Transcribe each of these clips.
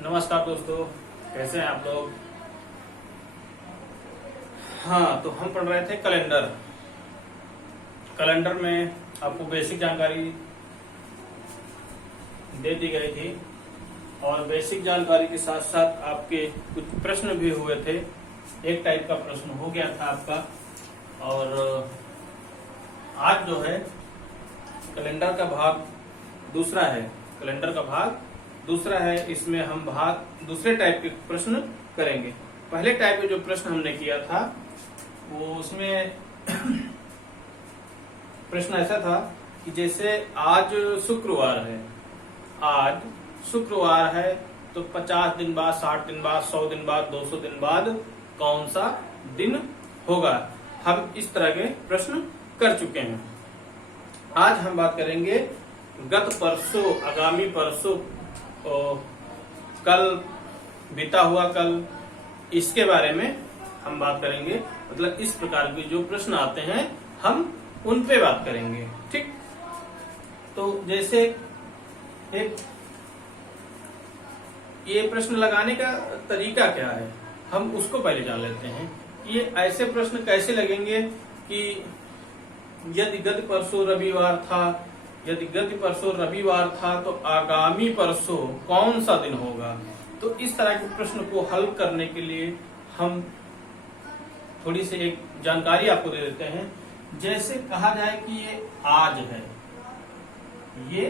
नमस्कार दोस्तों, कैसे हैं आप लोग। हाँ, तो हम पढ़ रहे थे कैलेंडर। कैलेंडर में आपको बेसिक जानकारी दे दी गई थी और बेसिक जानकारी के साथ साथ आपके कुछ प्रश्न भी हुए थे। एक टाइप का प्रश्न हो गया था आपका। और आज जो है कैलेंडर का भाग दूसरा है। कैलेंडर का भाग दूसरा है, इसमें हम भाग दूसरे टाइप के प्रश्न करेंगे। पहले टाइप के जो प्रश्न हमने किया था वो उसमें प्रश्न ऐसा था कि जैसे आज शुक्रवार है, आज शुक्रवार है तो 50 दिन बाद, 60 दिन बाद, 100 दिन बाद, 200 दिन बाद कौन सा दिन होगा। हम इस तरह के प्रश्न कर चुके हैं। आज हम बात करेंगे गत परसों, आगामी परसों, कल, बीता हुआ कल, इसके बारे में हम बात करेंगे। मतलब इस प्रकार के जो प्रश्न आते हैं हम उन पे बात करेंगे। ठीक, तो जैसे एक ये प्रश्न लगाने का तरीका क्या है, हम उसको पहले जान लेते हैं। ये ऐसे प्रश्न कैसे लगेंगे कि यदि गत परसों रविवार था, यदि गत परसों रविवार था तो आगामी परसों कौन सा दिन होगा। तो इस तरह के प्रश्न को हल करने के लिए हम थोड़ी सी एक जानकारी आपको दे देते हैं। जैसे कहा जाए कि ये आज है, ये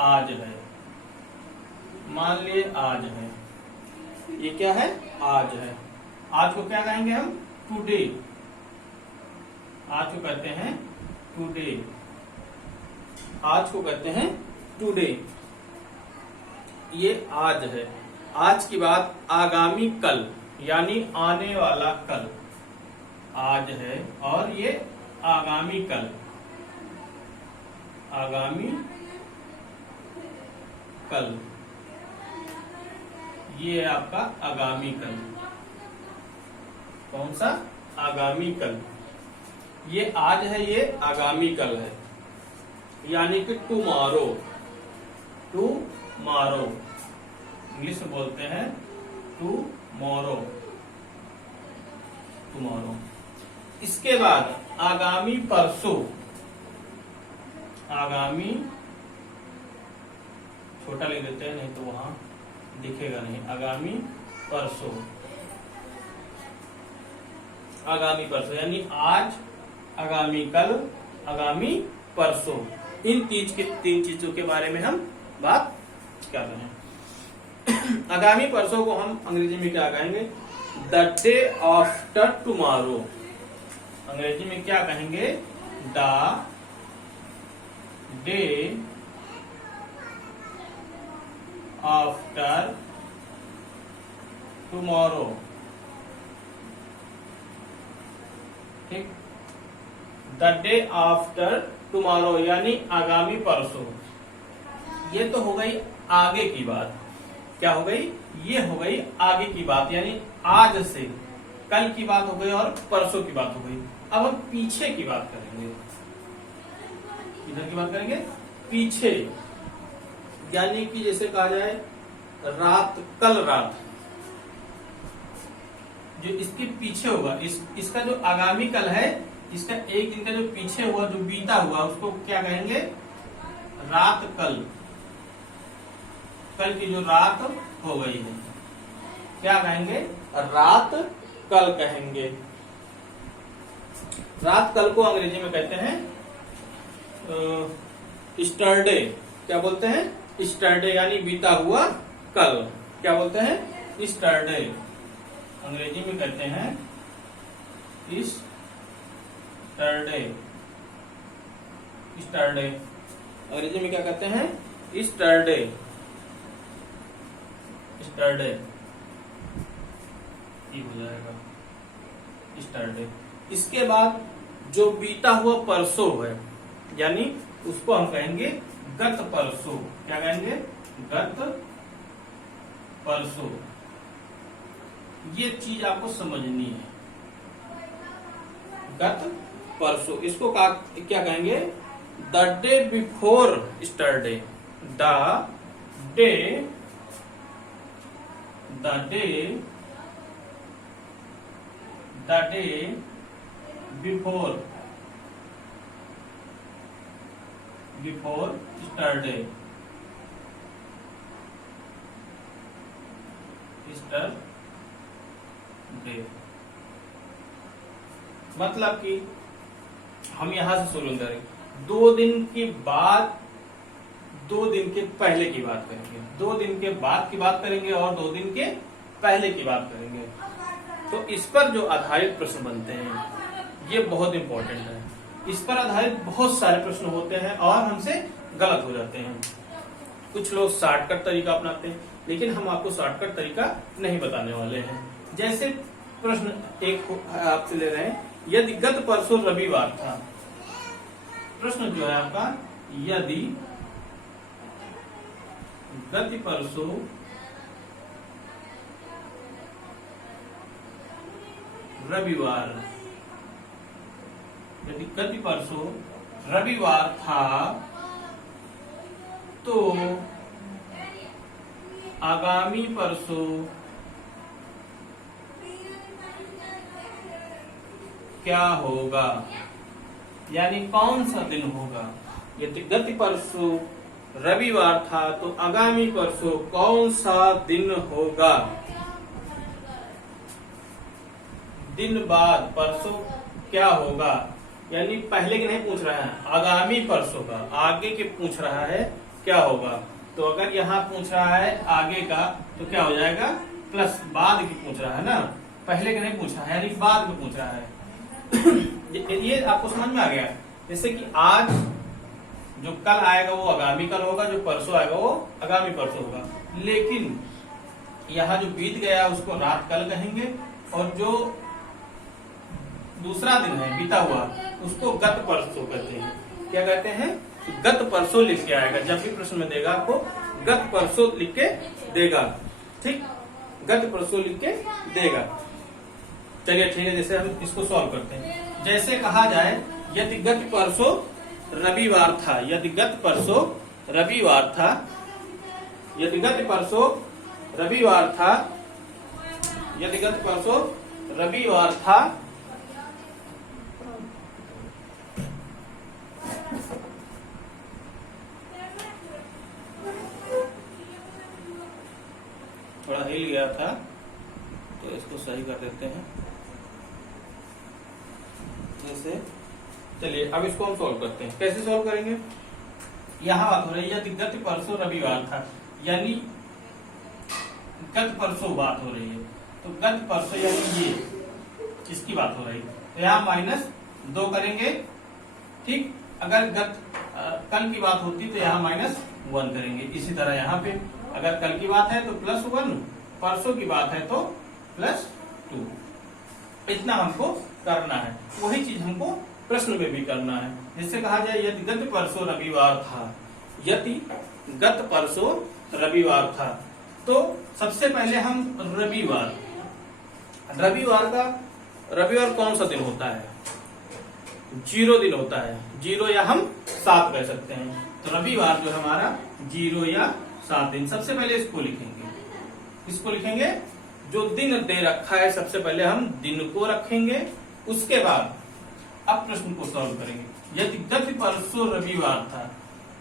आज है, मान लिए आज है, ये क्या है, आज है। आज को क्या कहेंगे हम, टुडे। आज को कहते हैं टुडे, आज को कहते हैं टुडे। ये आज है। आज की बात आगामी कल, यानी आने वाला कल आज है, और ये आगामी कल, आगामी कल, ये आपका आगामी कल। कौन सा, आगामी कल। ये आज है, ये आगामी कल है, यानी कि टुमारो। टुमारो इंग्लिश में बोलते हैं टुमारो, टुमारो। इसके बाद आगामी परसों, आगामी छोटा लिख देते हैं, नहीं तो वहां दिखेगा नहीं। आगामी परसों, आगामी परसों यानी आज, आगामी कल, आगामी परसों। इन तीन चीजों के बारे में हम बात कर रहे हैं। आगामी परसों को हम अंग्रेजी में क्या कहेंगे, द डे आफ्टर टुमारो। अंग्रेजी में क्या कहेंगे, द डे आफ्टर टुमारो। ठीक, द डे आफ्टर टुमारो यानी आगामी परसों। ये तो हो गई आगे की बात। क्या हो गई, ये हो गई आगे की बात, यानी आज से कल की बात हो गई और परसों की बात हो गई। अब हम पीछे की बात करेंगे। इधर की बात करेंगे, पीछे, यानी कि जैसे कहा जाए रात, कल रात, जो इसके पीछे होगा, इसका जो आगामी कल है, इसका एक दिन का जो पीछे हुआ, जो बीता हुआ, उसको क्या कहेंगे, रात कल। कल की जो रात हो गई है क्या कहेंगे, रात कल कहेंगे। रात कल को अंग्रेजी में कहते हैं स्टरडे। क्या बोलते हैं, स्टरडे, यानी बीता हुआ कल। क्या बोलते हैं, स्टरडे। अंग्रेजी में कहते हैं स्टरडे, स्टरडे। अंग्रेजी में क्या कहते हैं, स्टरडे, स्टरडे। हो जाएगा स्टरडे। इसके बाद जो बीता हुआ परसों है, यानी उसको हम कहेंगे गत परसों। क्या कहेंगे, गत परसों। ये चीज आपको समझनी है, गत परसों। इसको क्या कहेंगे, the day before yesterday, the day, the day before yesterday. मतलब कि हम यहां से शुरू करेंगे, 2 दिन के बाद, 2 दिन के पहले की बात करेंगे, 2 दिन के बाद की बात करेंगे और 2 दिन के पहले की बात करेंगे। तो इस पर जो आधारित प्रश्न बनते हैं ये बहुत इंपॉर्टेंट है। इस पर आधारित बहुत सारे प्रश्न होते हैं और हमसे गलत हो जाते हैं। कुछ लोग शॉर्टकट तरीका अपनाते हैं, लेकिन हम आपको शॉर्टकट तरीका नहीं बताने वाले हैं। जैसे प्रश्न एक आपसे ले रहे हैं, यदि गत परसों रविवार था। प्रश्न जो है आपका, यदि गत परसों रविवार, यदि गत परसों रविवार था तो आगामी परसों क्या होगा, यानी कौन सा दिन होगा। यदि गत परसों रविवार था तो आगामी परसों कौन सा दिन होगा। दिन बाद परसों क्या होगा, यानी पहले के नहीं पूछ रहा है, आगामी परसों का, आगे के पूछ रहा है क्या होगा। तो अगर यहाँ पूछ रहा है आगे का तो क्या हो जाएगा, प्लस बाद की पूछ रहा है ना, पहले के नहीं पूछ रहा है, यानी बाद में पूछ रहा है। ये आपको समझ में आ गया। जैसे कि आज जो कल आएगा वो आगामी कल होगा, जो परसों आएगा वो आगामी परसों होगा। लेकिन यहाँ जो बीत गया उसको रात कल कहेंगे, और जो दूसरा दिन है बीता हुआ उसको गत परसों कहते हैं। क्या कहते हैं, गत परसों लिख के आएगा। जब भी प्रश्न में देगा आपको गत परसों लिख के देगा, ठीक, गत परसों लिख के देगा। चलिए ठीक है, जैसे हम इसको सॉल्व करते हैं। जैसे कहा जाए यदि गत परसों रविवार था, यदि गत परसों रविवार था, यदि गत परसों रविवार था, यदि गत परसों रविवार था थोड़ा हिल गया था तो इसको सही कर देते हैं। जैसे चलिए अब इसको हम सॉल्व करते हैं। कैसे सॉल्व करेंगे, यहां बात हो रही है यदि गत परसों रविवार था, यानी गत परसों बात हो रही है, तो गत परसों यानी ये इसकी बात हो रही है, तो यहाँ -2 करेंगे, ठीक। अगर गत कल की बात होती तो यहाँ -1 करेंगे। इसी तरह यहाँ पे अगर कल की बात है तो +1, परसों की बात है तो +2। इतना हमको करना है। वही चीज हमको प्रश्न में भी करना है। जिससे कहा जाए यदि गत परसों रविवार था, यदि गत परसों रविवार था, तो सबसे पहले हम रविवार कौन सा दिन होता है, 0 दिन होता है। 0 या हम 7 कह सकते हैं। तो रविवार जो हमारा 0 या 7 दिन। सबसे पहले इसको लिखेंगे, जो दिन दे रखा है सबसे पहले हम दिन को रखेंगे। उसके बाद अब प्रश्न को सॉल्व करेंगे। यदि गत परसों रविवार था,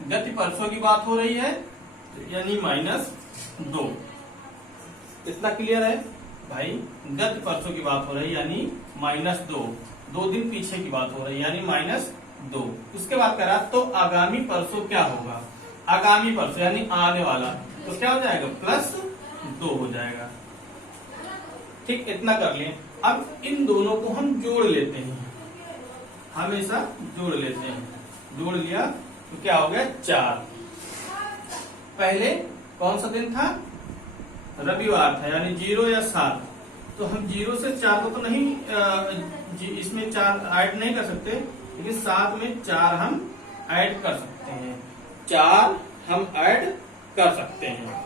गत परसों की बात हो रही है यानी -2। इतना क्लियर है भाई, गत परसों की बात हो रही है यानी -2, 2 दिन पीछे की बात हो रही है यानी -2। उसके बाद करा तो आगामी परसों क्या होगा, आगामी परसों यानी आने वाला, तो क्या हो जाएगा +2 हो जाएगा। ठीक, इतना कर लिए। अब इन दोनों को हम जोड़ लेते हैं, हमेशा जोड़ लेते हैं। जोड़ लिया तो क्या हो गया 4। पहले कौन सा दिन था, रविवार था, यानी 0 या 7। तो हम 0 से 4 को तो नहीं इसमें 4 ऐड नहीं कर सकते, लेकिन 7 में 4 हम ऐड कर सकते हैं। 4 हम ऐड कर सकते हैं।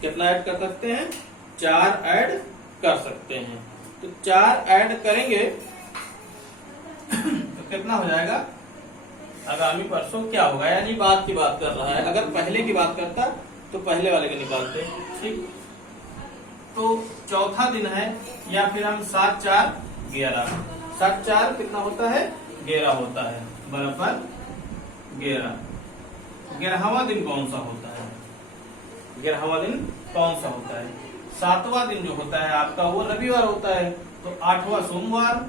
कितना ऐड कर सकते हैं, 4 ऐड कर सकते हैं। तो 4 ऐड करेंगे तो कितना हो जाएगा आगामी परसों क्या होगा, यानी बाद की बात कर रहा है। अगर पहले की बात करता तो पहले वाले को निकालते। ठीक, तो चौथा दिन है, या फिर हम 7 4 11, 7 4 कितना होता है 11 होता है, बराबर 11। 11वां दिन कौन सा होता है, 11वां दिन कौन सा होता है? 7वां दिन जो होता है आपका वो रविवार होता है, तो 8वां सोमवार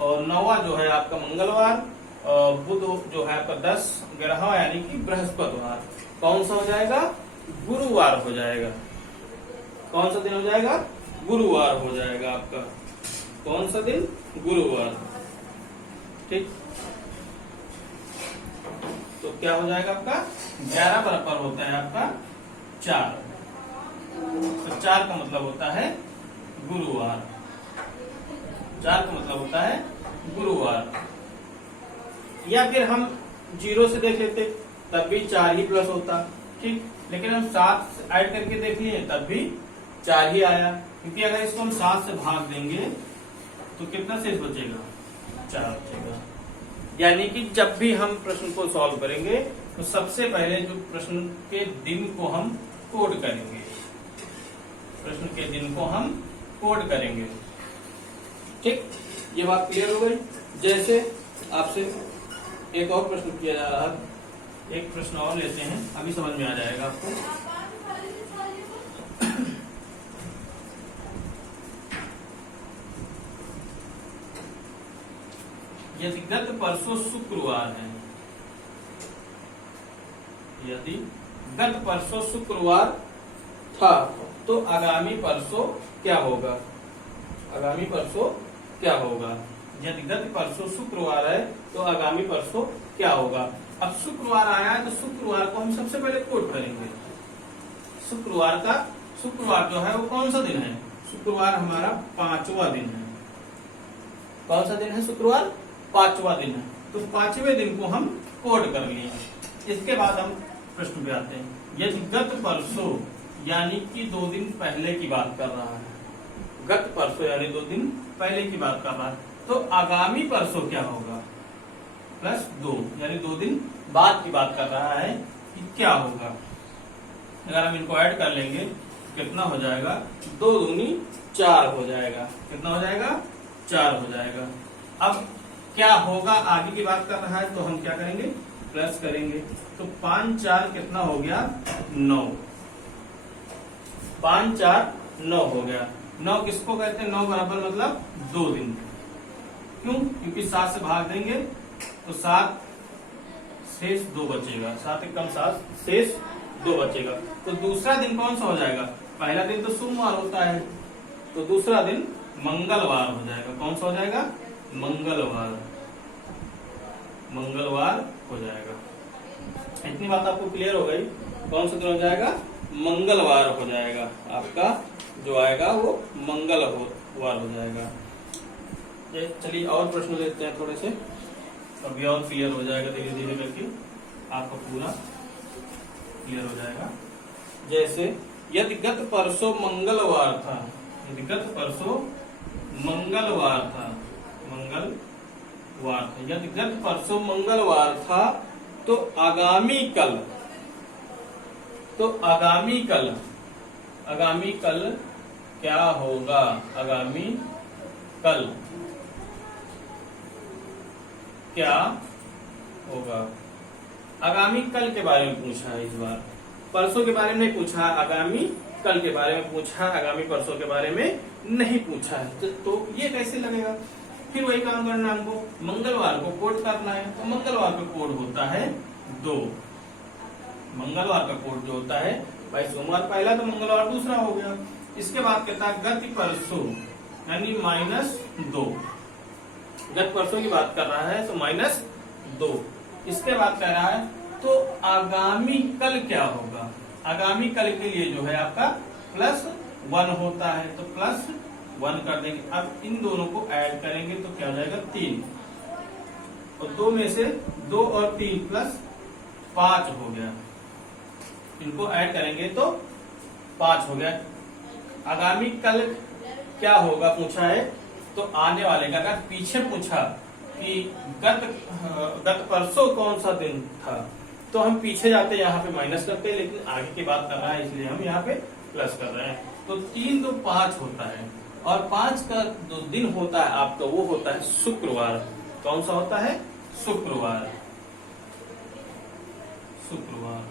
और 9वां जो है आपका मंगलवार, और बुध जो है आपका 10, 11वां यानी कि बृहस्पतिवार कौन सा हो जाएगा, गुरुवार हो जाएगा। कौन सा दिन हो जाएगा, गुरुवार हो जाएगा आपका। कौन सा दिन, गुरुवार। ठीक, तो क्या हो जाएगा आपका 11 बराबर होता है आपका 4, तो 4 का मतलब होता है गुरुवार। 4 का मतलब होता है गुरुवार। या फिर हम 0 से देख लेते तब भी 4 ही प्लस होता। ठीक, लेकिन हम 7 ऐड करके देख लिए तब भी 4 ही आया, क्योंकि अगर इसको हम 7 से भाग देंगे तो कितना शेष बचेगा, 4 बचेगा। यानी कि जब भी हम प्रश्न को सॉल्व करेंगे तो सबसे पहले जो प्रश्न के दिन को हम कोड करेंगे, प्रश्न के दिन को हम कोड करेंगे। ठीक, ये बात क्लियर हो गई। जैसे आपसे एक और प्रश्न किया जा रहा है, एक प्रश्न और लेते हैं, अभी समझ में आ जाएगा आपको। यदि गत परसों शुक्रवार है, यदि गत परसों शुक्रवार था तो आगामी परसों क्या होगा, आगामी परसों क्या होगा। यदि गत परसों शुक्रवार है तो आगामी परसों क्या होगा। अब शुक्रवार आया है तो शुक्रवार को हम सबसे पहले कोड करेंगे। शुक्रवार जो है वो कौन सा दिन है, शुक्रवार हमारा 5वां दिन है। कौन सा दिन है, शुक्रवार 5वां दिन है, तो 5वें दिन को हम कोड कर लिए। इसके बाद हम प्रश्न पे आते हैं। यदि गत परसों यानी कि 2 दिन पहले की बात कर रहा है, गत परसों यानी 2 दिन पहले की बात कर रहा है, तो आगामी परसों क्या होगा, +2 यानी 2 दिन बाद की बात कर रहा है कि क्या होगा। अगर हम इनको ऐड कर लेंगे कितना हो जाएगा, 2 दूनी 4 हो जाएगा। कितना हो जाएगा, 4 हो जाएगा। अब क्या होगा आगे की बात कर रहा है, तो हम क्या करेंगे, प्लस करेंगे। तो 5 4 कितना हो गया, 9। 5 4 9 हो गया। 9 किसको कहते हैं, 9 बराबर मतलब 2 दिन। क्यों, क्योंकि 7 से भाग देंगे तो 7 शेष 2 बचेगा, 7 एक कम 7 शेष 2 बचेगा। तो दूसरा दिन कौन सा हो जाएगा, पहला दिन तो सोमवार होता है, तो दूसरा दिन मंगलवार हो जाएगा। कौन सा हो जाएगा, मंगलवार, मंगलवार हो जाएगा। इतनी बात आपको क्लियर हो गई। कौन सा दिन हो जाएगा, मंगलवार हो जाएगा। आपका जो आएगा वो मंगलवार हो जाएगा। चलिए और प्रश्न लेते हैं थोड़े से, अभी और क्लियर हो जाएगा, धीरे धीरे करके आपका पूरा क्लियर हो जाएगा। जैसे यदि गत परसों मंगलवार था, यदि गत परसों मंगलवार था, मंगलवार था, यदि गत परसों मंगलवार था तो आगामी कल, तो आगामी कल, आगामी कल क्या होगा, आगामी कल क्या होगा। आगामी कल के बारे में पूछा है, इस बार परसों के बारे में नहीं पूछा, आगामी कल के बारे में पूछा, आगामी परसों के बारे में नहीं पूछा है। तो ये कैसे लगेगा, फिर वही काम करना, हमको मंगलवार को कोड करना है। तो मंगलवार का कोड होता है 2। मंगलवार का कोड जो होता है भाई, सोमवार पहला तो मंगलवार दूसरा हो गया। इसके बाद कहता है गत परसों यानी -2, गत परसों की बात कर रहा है तो -2। इसके बाद कह रहा है तो आगामी कल क्या होगा। आगामी कल के लिए जो है आपका +1 होता है, तो +1 कर देंगे। अब इन दोनों को ऐड करेंगे तो क्या हो जाएगा, 3, और 2 में से 2 और 3 +5 हो गया। इनको ऐड करेंगे तो 5 हो गया। आगामी कल क्या होगा पूछा है, तो आने वाले का, अगर पीछे पूछा कि गत परसों कौन सा दिन था, तो हम पीछे जाते यहाँ पे माइनस करते हैं, लेकिन आगे की बात कर रहा है इसलिए हम यहाँ पे प्लस कर रहे हैं। तो 3 2 5 होता है, और 5 का जो दिन होता है आपका वो होता है शुक्रवार। कौन सा होता है? शुक्रवार। शुक्रवार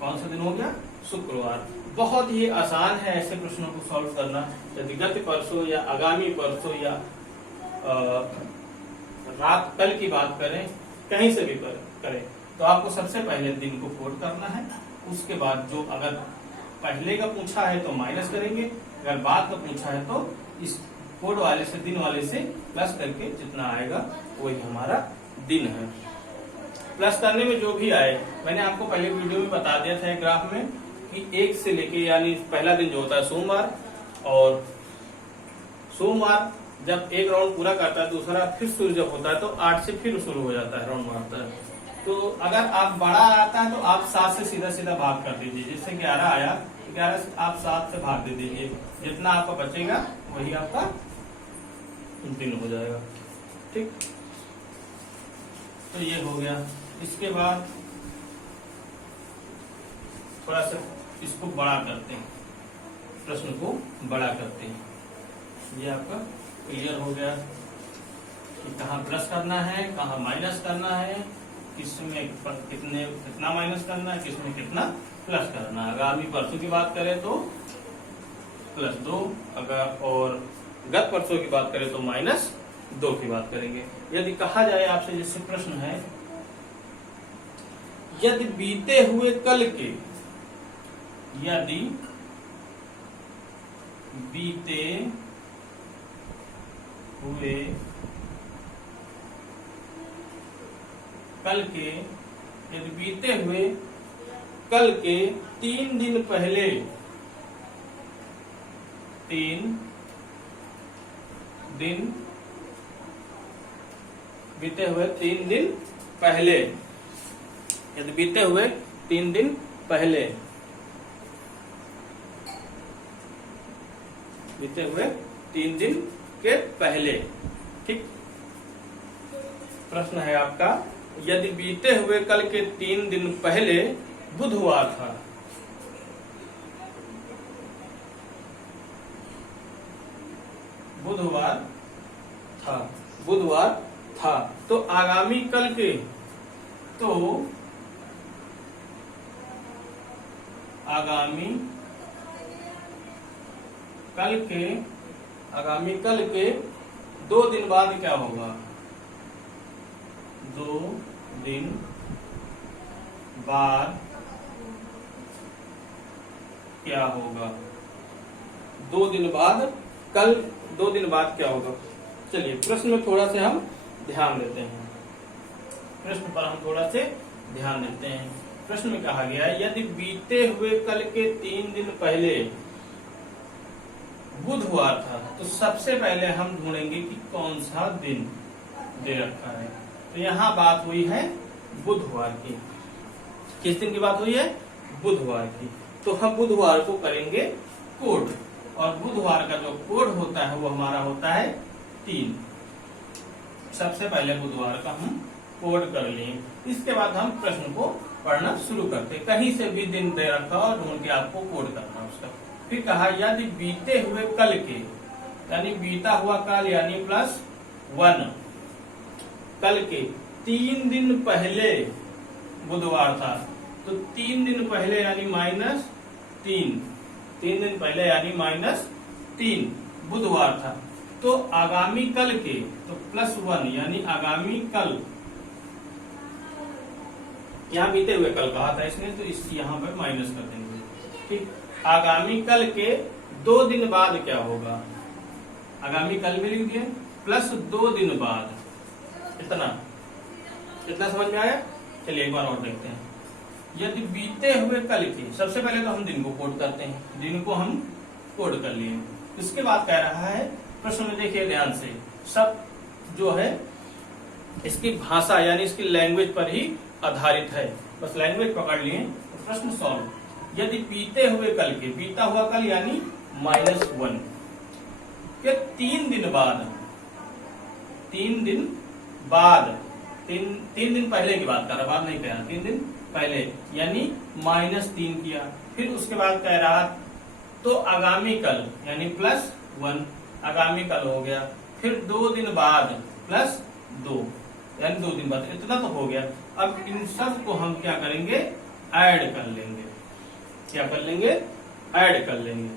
कौन सा दिन हो गया? शुक्रवार। बहुत ही आसान है ऐसे प्रश्नों को सॉल्व करना। यदि गत परसों या आगामी परसों या रात कल की बात करें, कहीं से भी करें, तो आपको सबसे पहले दिन को कोड करना है। उसके बाद जो अगर पहले का पूछा है तो माइनस करेंगे, अगर बाद का पूछा है तो इस कोड वाले से, दिन वाले से प्लस करके जितना आएगा वही हमारा दिन है। प्लस करने में जो भी आए, मैंने आपको पहले वीडियो में बता दिया था एक ग्राफ में कि 1 से लेके, यानी पहला दिन जो होता है सोमवार, और सोमवार जब एक राउंड पूरा करता है, दूसरा फिर शुरू जब होता है तो 8 से फिर शुरू हो जाता है, राउंड मारता है। तो अगर आप बड़ा आता है तो आप 7 से सीधा सीधा भाग कर दीजिए। जैसे 11 आया, 11 से आप 7 से भाग दे दीजिए, जितना आपका बचेगा वही आपका दिन हो जाएगा। ठीक, तो ये हो गया। इसके बाद थोड़ा सा इसको बड़ा करते हैं, प्रश्न को बड़ा करते हैं। ये आपका क्लियर हो गया कि कहाँ प्लस करना है, कहाँ माइनस करना है, किसमें कितना माइनस करना है, किसमें कितना प्लस करना है। आगामी परसों की बात करें तो +2, अगर और गत परसों की बात करें तो -2 की बात करेंगे। यदि कहा जाए आपसे, जैसे प्रश्न है, यदि बीते हुए कल के, यदि बीते हुए कल के, यदि बीते हुए कल के 3 दिन पहले, 3 दिन, बीते हुए 3 दिन पहले, यदि बीते हुए 3 दिन पहले, बीते हुए 3 दिन के पहले, ठीक। प्रश्न है आपका, यदि बीते हुए कल के 3 दिन पहले बुधवार था, बुधवार था, बुधवार था, तो आगामी कल के, तो आगामी कल के 2 दिन बाद क्या होगा? 2 दिन बाद क्या होगा? 2 दिन बाद, कल 2 दिन बाद क्या होगा? चलिए प्रश्न में थोड़ा से हम ध्यान देते हैं, प्रश्न पर हम थोड़ा से ध्यान देते हैं। प्रश्न में कहा गया है, यदि बीते हुए कल के 3 दिन पहले बुधवार था, तो सबसे पहले हम ढूंढेंगे कि कौन सा दिन दे रखा है। तो यहाँ बात हुई है बुधवार की। किस दिन की बात हुई है? बुधवार की। तो हम बुधवार को करेंगे कोड, और बुधवार का जो कोड होता है वो हमारा होता है 3। सबसे पहले बुधवार का हम कोड कर लिए, इसके बाद हम प्रश्न को पढ़ना शुरू करते। कहीं से भी दिन दे रखा और ढूंढ के आपको कोड करना उसका। फिर कहा, यदि बीते हुए कल के, यानी बीता हुआ कल यानी +1, कल के 3 दिन पहले बुधवार था, तो 3 दिन पहले यानी -3, 3 दिन पहले यानी -3 बुधवार था, तो आगामी कल के, तो +1 यानी आगामी कल, यहाँ बीते हुए कल कहा था इसने, तो इस यहाँ पर माइनस कर देंगे, ठीक। आगामी कल के 2 दिन बाद क्या होगा? आगामी कल में लिख दिए, +2 दिन बाद, इतना समझ में आया? चलिए एक बार और देखते हैं। यदि बीते हुए कल की, सबसे पहले तो हम दिन को कोड करते हैं, दिन को हम कोड कर लिए। इसके बाद कह रहा है प्रश्न में, देखिए ध्यान से, सब जो है इसकी भाषा यानी इसकी लैंग्वेज पर ही आधारित है, बस लैंग्वेज पकड़ लिए तो प्रश्न सॉल्व। यदि बीते हुए कल के, बीता हुआ कल यानी -1 के 3 दिन बाद, 3 दिन बाद, तीन दिन पहले की बात कर रहा, बाद नहीं कह रहा, 3 दिन पहले, यानी -3 किया। फिर उसके बाद कह रहा तो आगामी कल यानी +1 आगामी कल हो गया। फिर 2 दिन बाद +2 यानी 2 दिन बाद, इतना तो हो गया। अब इन सब को हम क्या करेंगे, ऐड कर लेंगे। क्या कर लेंगे, ऐड कर लेंगे।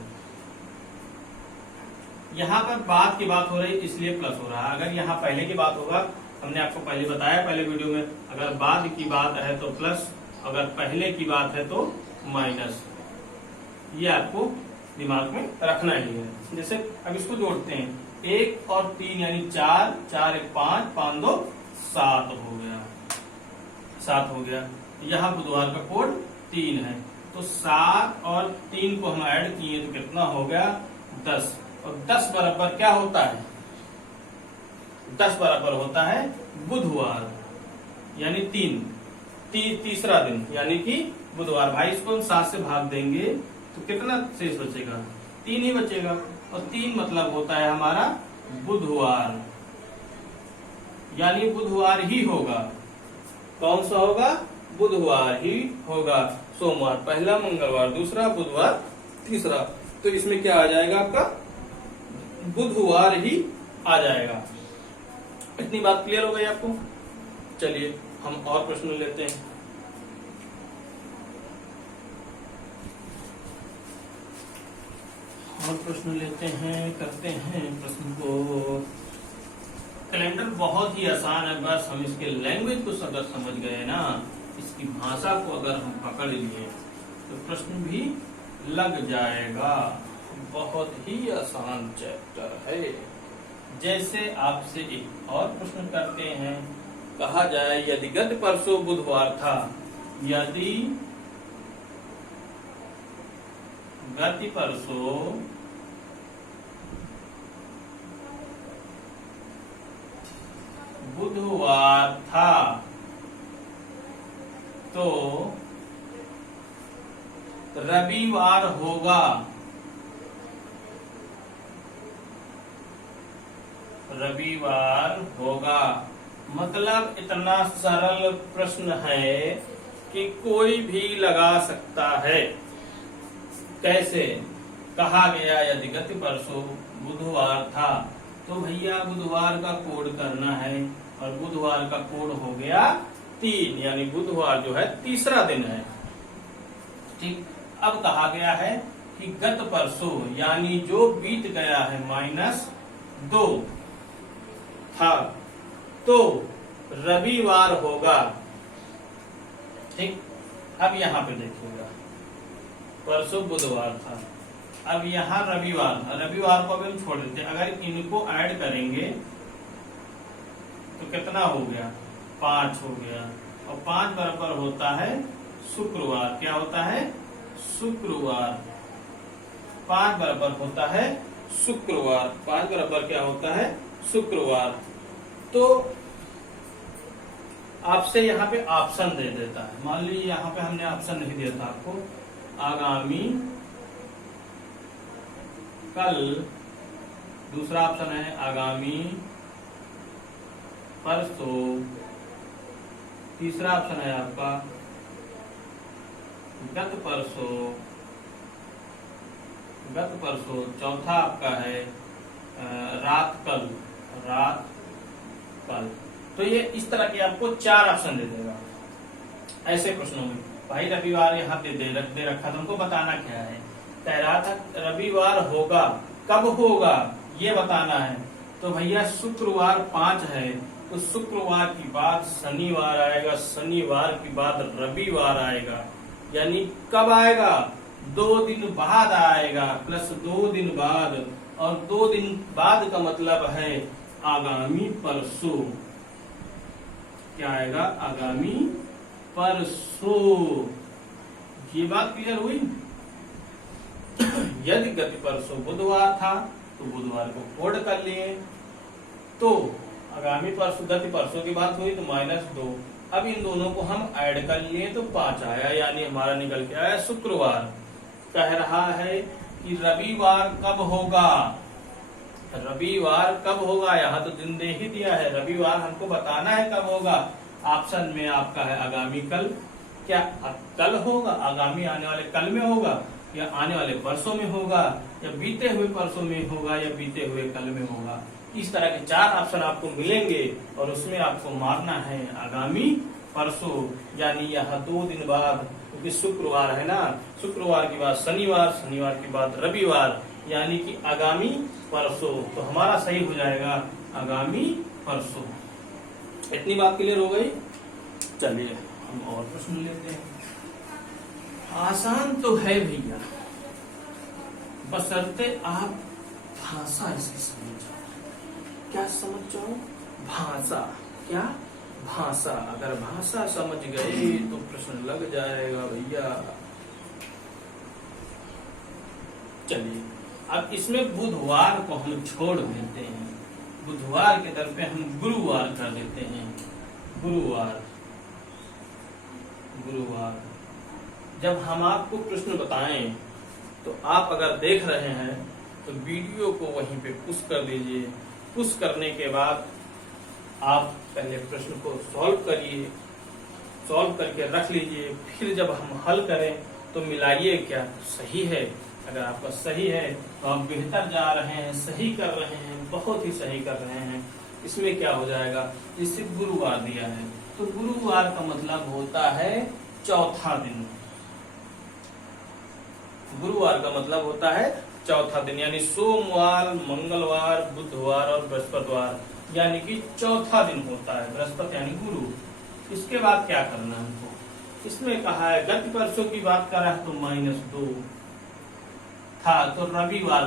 यहाँ पर बाद की बात हो रही इसलिए प्लस हो रहा है। अगर यहाँ पहले की बात होगा, हमने आपको पहले बताया पहले वीडियो में, अगर बाद की बात है तो प्लस, अगर पहले की बात है तो माइनस। ये आपको दिमाग में रखना ही है। जैसे अब इसको जोड़ते हैं, 1 और 3 यानी 4, 4 1 5, 5 2 7 हो गया, 7 हो गया। यहाँ बुधवार का कोड 3 है, तो 7 और 3 को हम ऐड किए तो कितना हो गया, 10। और 10 बराबर क्या होता है, 10 बराबर होता है बुधवार, यानी तीसरा दिन यानी कि बुधवार। भाई इसको हम 7 से भाग देंगे तो कितना शेष बचेगा, 3 ही बचेगा। और 3 मतलब होता है हमारा बुधवार, यानी बुधवार ही होगा। कौन सा होगा, बुधवार ही होगा। सोमवार पहला, मंगलवार दूसरा, बुधवार तीसरा, तो इसमें क्या आ जाएगा आपका, बुधवार ही आ जाएगा। इतनी बात क्लियर हो गई आपको। चलिए हम और प्रश्न लेते हैं। और प्रश्न लेते हैं, करते हैं प्रश्न को। कैलेंडर बहुत ही आसान है, बस हम इसके लैंग्वेज को अगर समझ गए ना, इसकी भाषा को अगर हम पकड़ लिए तो प्रश्न भी लग जाएगा। बहुत ही आसान चैप्टर है। जैसे आपसे एक और प्रश्न करते हैं, कहा जाए यदि गत परसों बुधवार था, यदि गत परसों बुधवार था तो रविवार होगा। रविवार होगा मतलब इतना सरल प्रश्न है कि कोई भी लगा सकता है। कैसे, कहा गया यदि गत परसों बुधवार था, तो भैया बुधवार का कोड करना है, और बुधवार का कोड हो गया 3, यानी बुधवार जो है तीसरा दिन है। ठीक, अब कहा गया है कि गत परसों यानी जो बीत गया है -2 था, तो रविवार होगा। ठीक, अब यहाँ पे देखिएगा, परसों बुधवार था, अब यहाँ रविवार को भी हम छोड़ देते हैं। अगर इनको ऐड करेंगे तो कितना हो गया, 5 हो गया। और 5 बराबर होता है शुक्रवार। क्या होता है, शुक्रवार। 5 बराबर होता है शुक्रवार। 5 बराबर क्या होता है, शुक्रवार। तो आपसे यहाँ पे ऑप्शन दे देता है। मान लीजिए यहाँ पे हमने ऑप्शन नहीं दिया था आपको, आगामी कल, दूसरा ऑप्शन है आगामी परसों, तीसरा ऑप्शन है आपका गत परसों, चौथा आपका है रात कल। तो ये इस तरह के आपको 4 ऑप्शन दे देगा ऐसे प्रश्नों में। भाई रविवार यहाँ पे दे रखा, तुमको बताना क्या है, कह रहा था रविवार होगा, कब होगा ये बताना है। तो भैया शुक्रवार 5 है, तो शुक्रवार की बाद शनिवार आएगा, शनिवार की बाद रविवार आएगा, यानी कब आएगा, 2 दिन बाद आएगा, +2 दिन बाद। और 2 दिन बाद का मतलब है आगामी परसों। क्या आएगा, आगामी परसों। ये बात क्लियर हुई। यदि गत परसों बुधवार था तो बुधवार को कोड कर लिए, तो आगामी परसों, गत परसों की बात हुई तो -2। अब इन दोनों को हम ऐड कर लिए तो 5 आया, यानी हमारा निकल के आया शुक्रवार। कह रहा है कि रविवार कब होगा, रविवार कब होगा, यहाँ तो दिन दे ही दिया है, रविवार हमको बताना है कब होगा। ऑप्शन में आपका है आगामी कल। क्या कल होगा, आगामी आने वाले कल में होगा, या आने वाले परसों में होगा, या बीते हुए परसों में होगा, या बीते हुए कल में होगा। इस तरह के 4 ऑप्शन आपको मिलेंगे और उसमें आपको मारना है आगामी परसों, यानी यहाँ 2 दिन बाद, क्योंकि शुक्रवार है ना, शुक्रवार के बाद शनिवार, शनिवार के बाद रविवार, यानी कि आगामी परसों। तो हमारा सही हो जाएगा आगामी परसों। इतनी बात क्लियर हो गई। चलिए हम और प्रश्न लेते हैं। आसान तो है भैया, बशर्ते आप भाषा इसकी समझ जाओ। क्या समझ जाओ? भाषा। क्या? भाषा। अगर भाषा समझ गए तो प्रश्न लग जाएगा भैया। चलिए अब इसमें बुधवार को हम छोड़ देते हैं, बुधवार के दर पे हम गुरुवार कर देते हैं। गुरुवार, गुरुवार। जब हम आपको प्रश्न बताएं तो आप अगर देख रहे हैं तो वीडियो को वहीं पे पुश कर दीजिए। पुश करने के बाद आप पहले प्रश्न को सॉल्व करिए, सॉल्व करके रख लीजिए। फिर जब हम हल करें तो मिलाइए क्या सही है। अगर आपका सही है तो आप बेहतर जा रहे हैं, सही कर रहे हैं, बहुत ही सही कर रहे हैं। इसमें क्या हो जाएगा, इससे गुरुवार दिया है तो गुरुवार का मतलब होता है चौथा दिन। गुरुवार का मतलब होता है चौथा दिन, यानी सोमवार, मंगलवार, बुधवार और बृहस्पतिवार, यानी कि चौथा दिन होता है बृहस्पति यानी गुरु। इसके बाद क्या करना है हमको, इसमें कहा है गत परसों की बात कर रहा है तो -2 था तो रविवार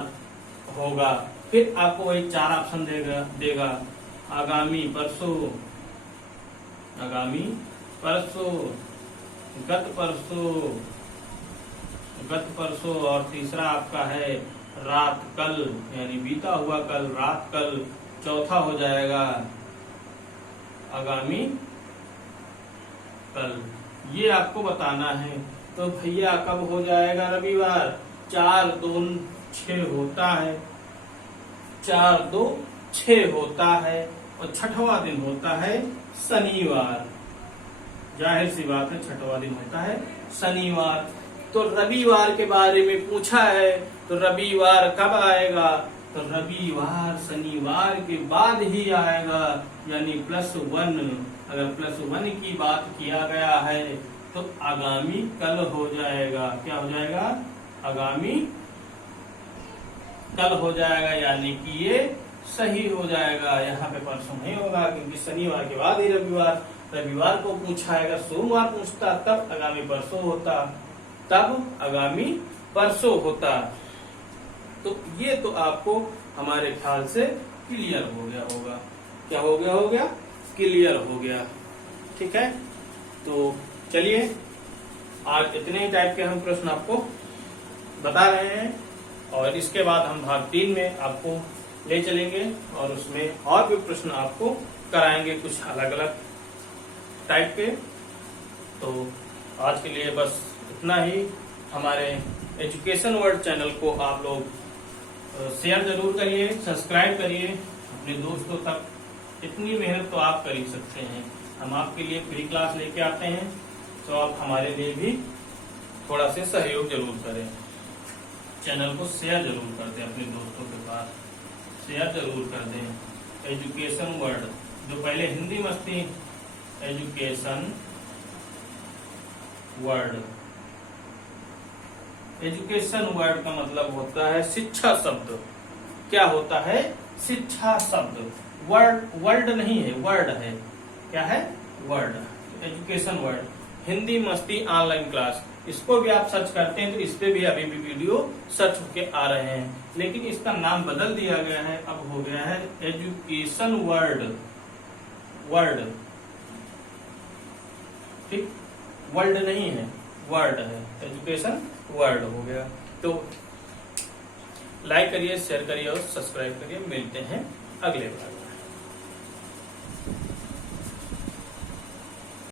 होगा। फिर आपको वही 4 ऑप्शन देगा आगामी परसों, आगामी परसों, गत परसों, गत परसों, और तीसरा आपका है रात कल, यानी बीता हुआ कल, रात कल। चौथा हो जाएगा आगामी कल। ये आपको बताना है। तो भैया कब हो जाएगा रविवार? 4 2 6 होता है, 4 2 6 होता है, और छठवां दिन होता है शनिवार। जाहिर सी बात है छठवां दिन होता है शनिवार। तो रविवार के बारे में पूछा है तो रविवार कब आएगा? तो रविवार शनिवार के बाद ही आएगा, यानी +1। अगर +1 की बात किया गया है तो आगामी कल हो जाएगा। क्या हो जाएगा? आगामी कल हो जाएगा, यानी कि ये सही हो जाएगा। यहाँ पे परसों नहीं होगा क्योंकि शनिवार के बाद ही रविवार। रविवार को पूछा है, अगर सोमवार पूछता तब आगामी परसों होता, तब आगामी परसों होता। तो ये तो आपको हमारे ख्याल से क्लियर हो गया होगा। क्या हो गया होगा? क्लियर हो गया। ठीक है, तो चलिए आज इतने ही टाइप के हम प्रश्न आपको बता रहे हैं, और इसके बाद हम भाग 3 में आपको ले चलेंगे और उसमें और भी प्रश्न आपको कराएंगे कुछ अलग अलग टाइप के। तो आज के लिए बस इतना ही। हमारे एजुकेशन वर्ल्ड चैनल को आप लोग शेयर जरूर करिए, सब्सक्राइब करिए अपने दोस्तों तक। इतनी मेहनत तो आप कर ही सकते हैं। हम आपके लिए फ्री क्लास लेके आते हैं, तो आप हमारे लिए भी थोड़ा से सहयोग जरूर करें। चैनल को शेयर जरूर कर दें अपने दोस्तों के पास, शेयर जरूर कर दें। एजुकेशन वर्ल्ड, जो पहले हिंदी में थी, एजुकेशन वर्ल्ड। एजुकेशन वर्ड का मतलब होता है शिक्षा शब्द। क्या होता है? शिक्षा शब्द। वर्ड नहीं है, वर्ड है। क्या है? वर्ड। Education word. हिंदी मस्ती ऑनलाइन क्लास, इसको भी आप सर्च करते हैं तो इस पे भी अभी भी वीडियो सर्च होके आ रहे हैं, लेकिन इसका नाम बदल दिया गया है। अब हो गया है एजुकेशन वर्ल्ड। वर्ड, ठीक, वर्ल्ड नहीं है, वर्ड है। एजुकेशन वर्ड हो गया। तो लाइक करिए, शेयर करिए और सब्सक्राइब करिए। मिलते हैं अगले बार।